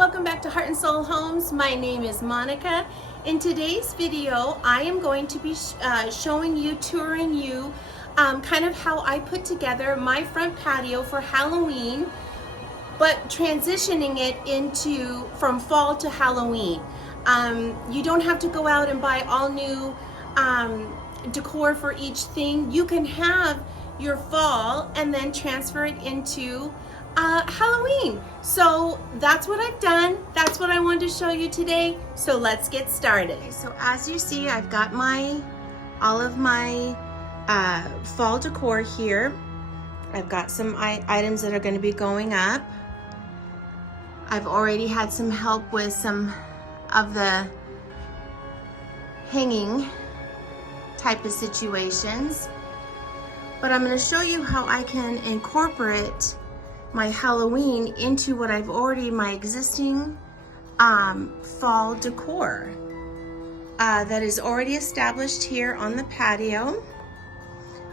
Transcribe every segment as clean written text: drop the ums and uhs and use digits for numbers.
welcome back to Heart and Soul Homes. My name is Monica. In today's video, I am going to be showing you, touring you, kind of how I put together my front patio for Halloween, but transitioning it into from fall to Halloween. You don't have to go out and buy all new decor for each thing. You can have your fall and then transfer it into Halloween. So that's what I've done. That's what I wanted to show you today. So let's get started. Okay, so as you see, I've got all of my fall decor here. I've got some items that are going to be going up. I've already had some help with some of the hanging type of situations, but I'm going to show you how I can incorporate my Halloween into what I've already, my existing fall decor that is already established here on the patio.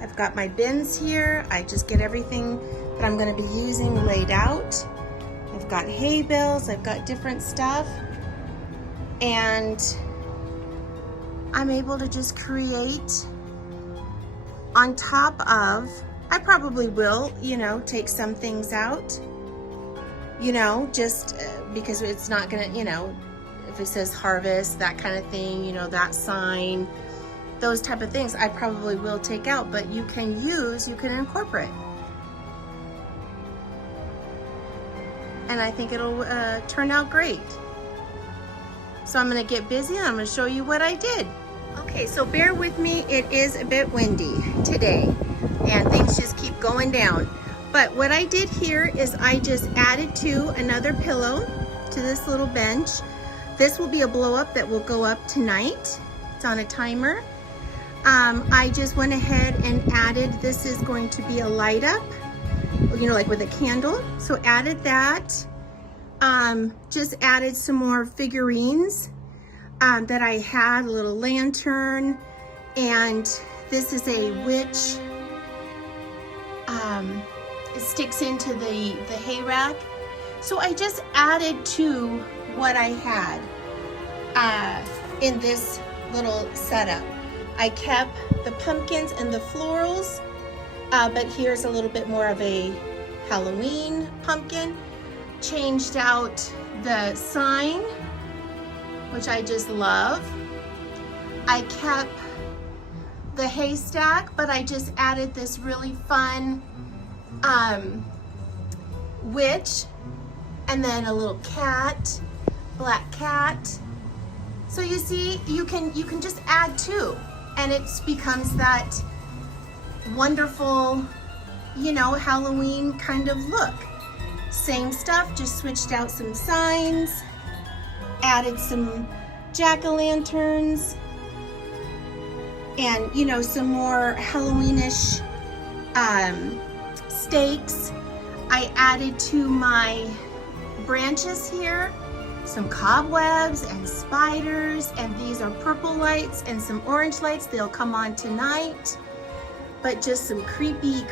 I've got my bins here. I just get everything that I'm going to be using laid out. I've got hay bales, I've got different stuff, and I'm able to just create on top of, I probably will, take some things out, just because it's not gonna, if it says harvest, that kind of thing, that sign, those type of things, I probably will take out, but you can incorporate. And I think it'll turn out great. So I'm gonna get busy and I'm gonna show you what I did. Okay, so bear with me, it is a bit windy today and things just keep going down. But what I did here is I just added another pillow to this little bench. This will be a blow up that will go up tonight. It's on a timer. I just went ahead and added, this is going to be a light up, like with a candle. So added that, just added some more figurines that I had, a little lantern, and this is a witch. It sticks into the hay rack. So I just added to what I had in this little setup. I kept the pumpkins and the florals, but here's a little bit more of a Halloween pumpkin. Changed out the sign, which I just love. I kept the haystack, but I just added this really fun witch, and then a little cat, black cat. So you see, you can just add to, and it becomes that wonderful, Halloween kind of look. Same stuff, just switched out some signs, added some jack-o'-lanterns, and some more Halloweenish stakes. I added to my branches here some cobwebs and spiders, and these are purple lights and some orange lights. They'll come on tonight, but just some creepy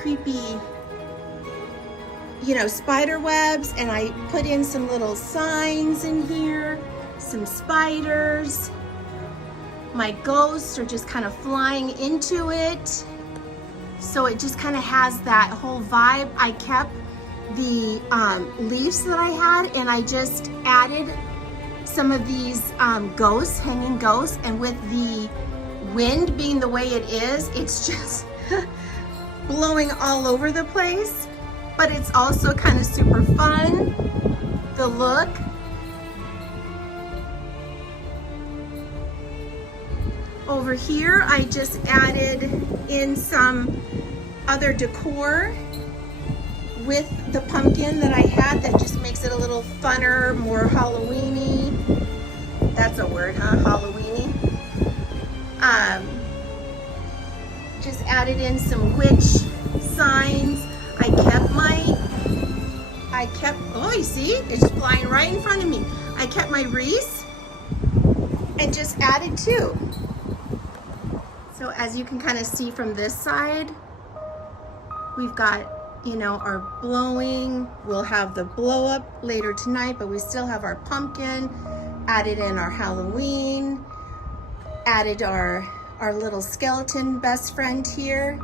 spider webs, and I put in some little signs in here, some spiders. My ghosts are just kind of flying into it, so it just kind of has that whole vibe. I kept the leaves that I had, and I just added some of these ghosts, hanging ghosts, and with the wind being the way it is, it's just blowing all over the place, but it's also kind of super fun, the look. Over here, I just added in some other decor with the pumpkin that I had that just makes it a little funner, more Halloween-y. That's a word, huh? Halloween-y. Just added in some witch signs. Oh, you see? It's just flying right in front of me. I kept my wreaths and just added two. So as you can kind of see from this side, we've got you know, are blowing. We'll have the blow up later tonight, but we still have our pumpkin, added in our Halloween, added our little skeleton best friend here,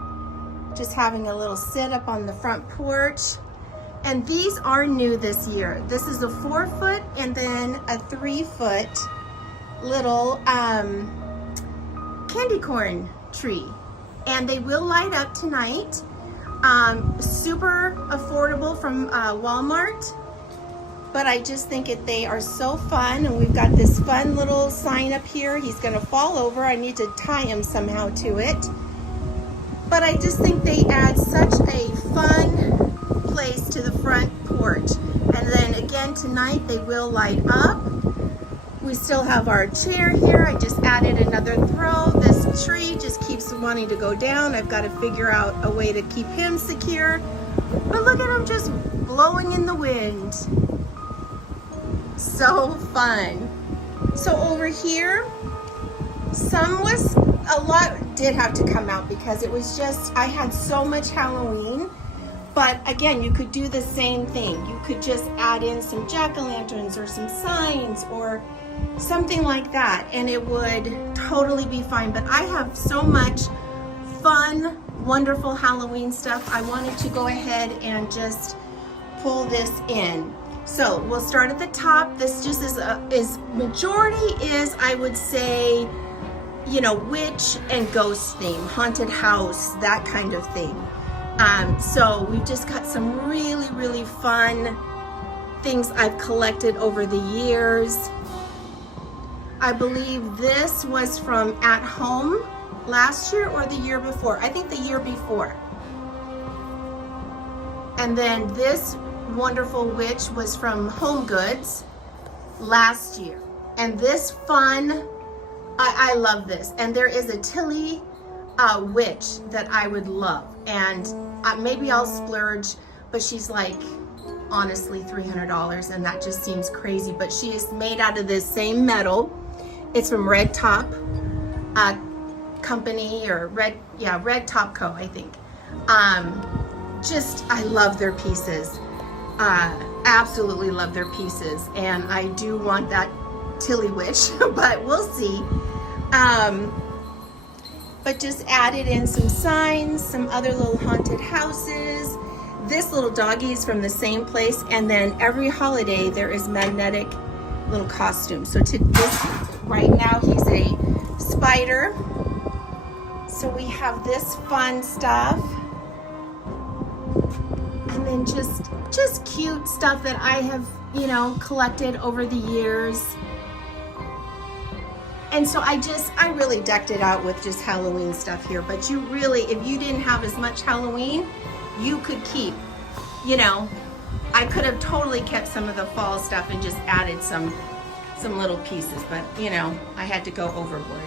just having a little sit up on the front porch. And these are new this year. This is a 4-foot and then a 3-foot little candy corn tree. And they will light up tonight. Super affordable from Walmart. But I just think they are so fun. And we've got this fun little sign up here. He's gonna fall over. I need to tie him somehow to it. But I just think they add such a fun place to the front porch. And then again tonight they will light up. We still have our chair here. I just added another throw. This tree just keeps wanting to go down. I've got to figure out a way to keep him secure. But look at him just blowing in the wind. So fun. So over here, a lot did have to come out because it was just, I had so much Halloween. But again, you could do the same thing. You could just add in some jack-o'-lanterns or some signs or something like that, and it would totally be fine. But I have so much fun, wonderful Halloween stuff. I wanted to go ahead and just pull this in. So we'll start at the top. This just is majority is, I would say, you know, witch and ghost theme, haunted house, that kind of thing. So we've just got some really, really fun things I've collected over the years. I believe this was from At Home last year or the year before. I think the year before. And then this wonderful witch was from Home Goods last year. And this fun, I love this. And there is a Tilly witch that I would love. And maybe I'll splurge, but she's like, honestly, $300, and that just seems crazy. But she is made out of this same metal. It's from Red Top Company, or Red Top Co, I think. I love their pieces. Absolutely love their pieces. And I do want that Tilly witch, but we'll see. But just added in some signs, some other little haunted houses. This little doggy is from the same place, and then every holiday there is magnetic little costumes. So to this, right now he's a spider. So we have this fun stuff. And then just cute stuff that I have, you know, collected over the years. And so I really decked it out with just Halloween stuff here. But you really, if you didn't have as much Halloween, you could keep, you know, I could have totally kept some of the fall stuff and just added some little pieces, but you know, I had to go overboard.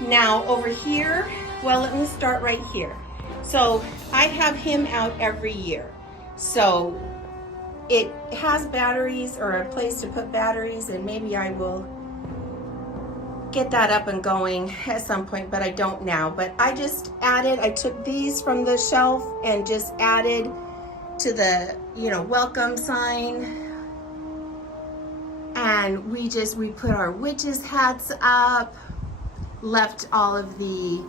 Now over here, well, let me start right here. So I have him out every year. So it has batteries, or a place to put batteries, and maybe I will get that up and going at some point, but I don't now. But I took these from the shelf and just added to the, you know, welcome sign. And we put our witches hats up, left all of the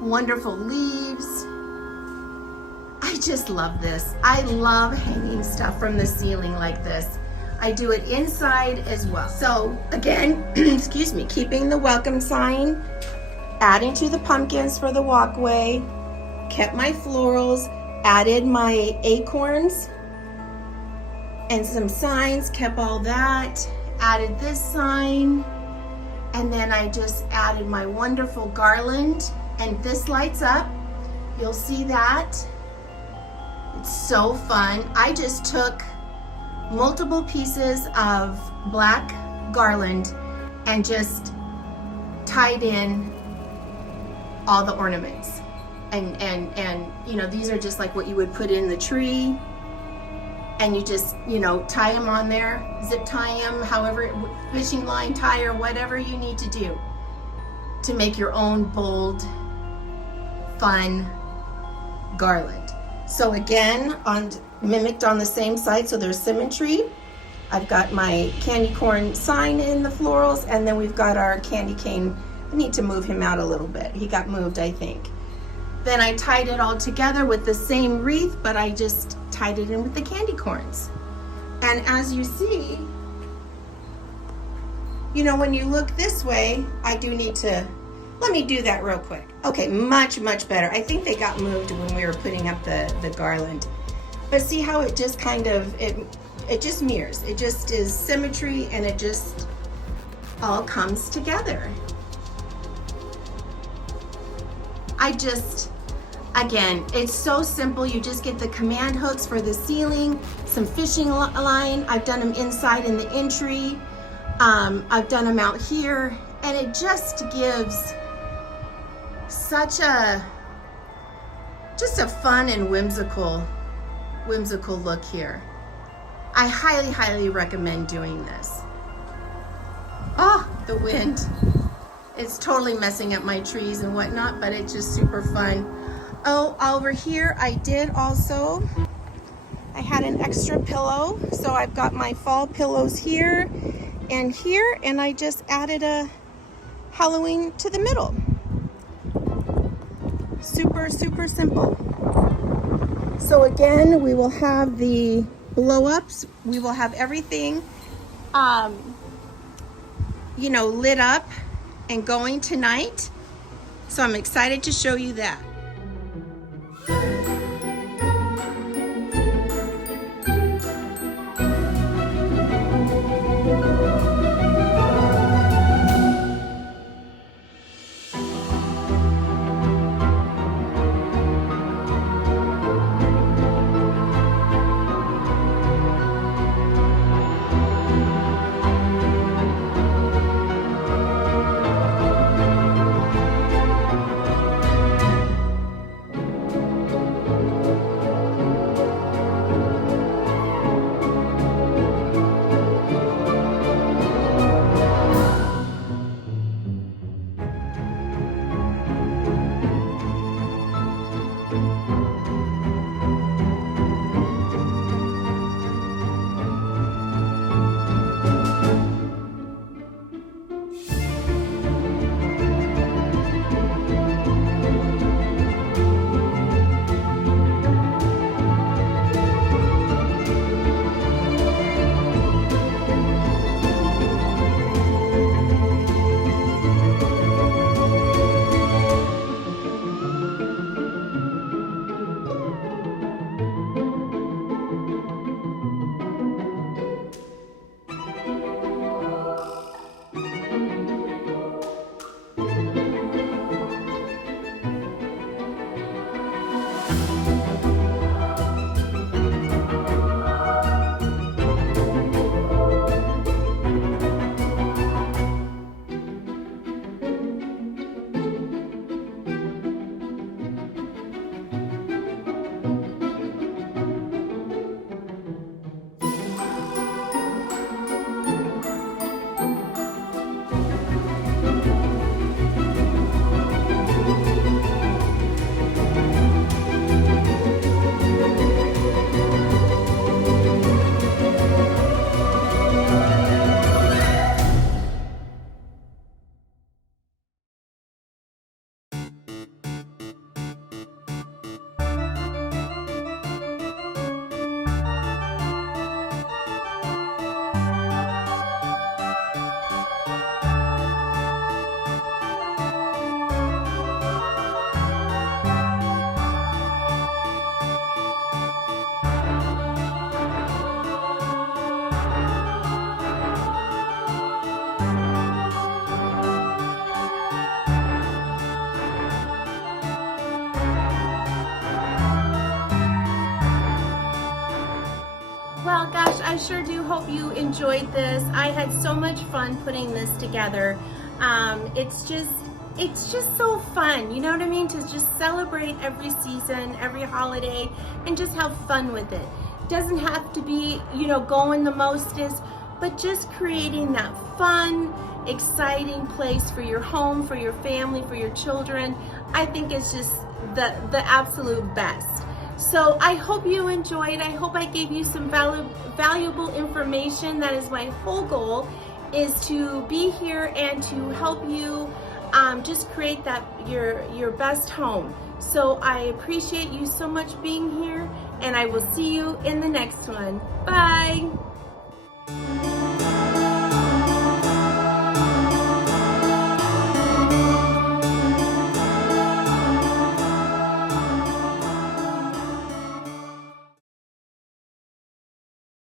wonderful leaves. I just love this. I love hanging stuff from the ceiling like this. I do it inside as well. So again, excuse me, keeping the welcome sign, adding to the pumpkins for the walkway, kept my florals, added my acorns and some signs, kept all that, added this sign, and then I just added my wonderful garland, and this lights up. You'll see that. It's so fun. I just took multiple pieces of black garland and just tied in all the ornaments. And you know, these are just like what you would put in the tree, and you just, you know, tie them on there, zip tie them, however, fishing line tie, or whatever you need to do to make your own bold, fun garland. So again, mimicked on the same side, so there's symmetry. I've got my candy corn sign in the florals, and then we've got our candy cane. I need to move him out a little bit. He got moved, I think. Then I tied it all together with the same wreath, but I just tied it in with the candy corns. And as you see, you know, when you look this way, I do need to, let me do that real quick. Okay, much, much better. I think they got moved when we were putting up the garland. But see how it just kind of, it just mirrors. It just is symmetry, and it just all comes together. Again, it's so simple. You just get the command hooks for the ceiling, some fishing line. I've done them inside in the entry. I've done them out here, and it just gives such just a fun and whimsical look here. I highly, highly recommend doing this. Oh, the wind. It's totally messing up my trees and whatnot, but it's just super fun. Oh, over here, I had an extra pillow. So I've got my fall pillows here, and I just added a Halloween to the middle. Super, super simple. So again, we will have the blow-ups. We will have everything, you know, lit up and going tonight. So I'm excited to show you that. Well, gosh, I sure do hope you enjoyed this. I had so much fun putting this together. It's just so fun, you know what I mean? To just celebrate every season, every holiday, and just have fun with it. Doesn't have to be, you know, going the mostest, but just creating that fun, exciting place for your home, for your family, for your children. I think it's just the absolute best. So I hope you enjoyed. I hope I gave you some valuable information. That is my whole goal, is to be here and to help you just create that your best home. So I appreciate you so much being here, and I will see you in the next one. Bye.